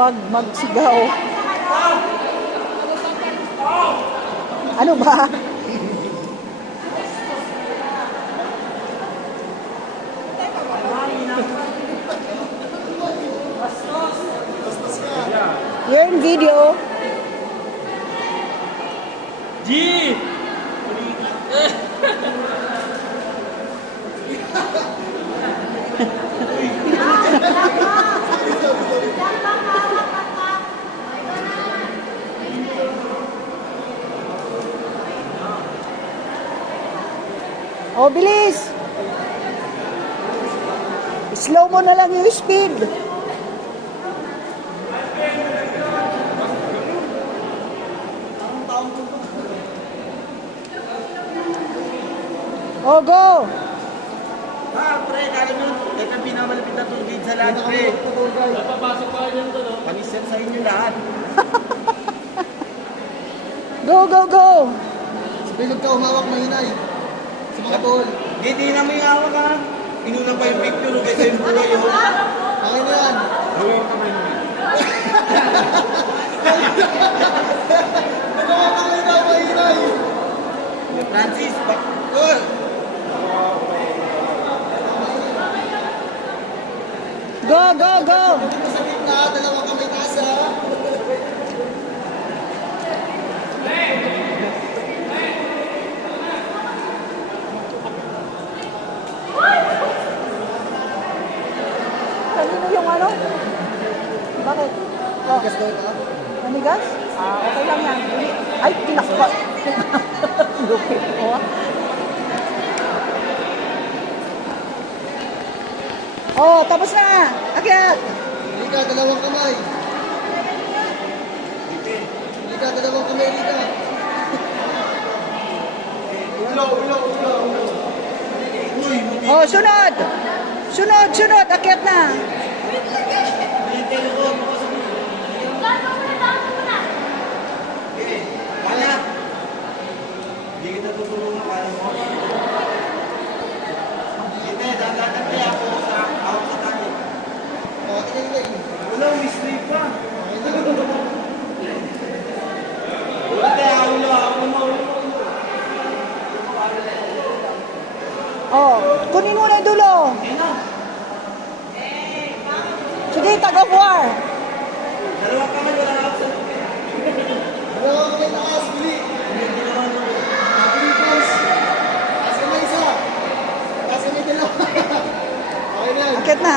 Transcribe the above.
Huwag magsigaw. Ano ba? You're in video. G! Oh, bilis! Slow mo na lang yung speed. Oh, go! Pre, kala mo, ito ang pinakamalapit na tour guide sa lahat, pre. Napapasok pa kayo dito, no? Pag-isip sa inyo lahat. Go, go, go! Sa bilog ka, umawak na hinay. Sa mga tol. Hindi na mo yung hawak, ha? Inuna pa yung picture, kaysa yung buhay, oh. Okay na yan. Gawin ka man. Umawak na daw, mahinay. Francis, bakul! Go, go, go! Dito sa gitna, dalawang kamay taas ha. Kanino yung ano? Bakit? Oh, Gas daw ito. nanigas? Okay lang yan. Ay, tinakpa. Lupit mo. Oh, tapos na. Akyat. Lika, dalawang kamay. Lika, dalawang kamay, Lika. Oh, sunod. Sunod, sunod. Akyat na. Wala! Hindi kita tutulungan, kala mo. Hindi, dadagan niya ako sa tayo. Okay na yun. Wala, mystery pa. Wala, ulo mo. Oh, kunin mo na yung dulo. Sige, tag of war. Dalawang kamay, wala ako sa Dalawang kamay taas, bili. Bili, boss. Taas kamay isa. Taas kamay dalawa. Okay na yan. Akyat na.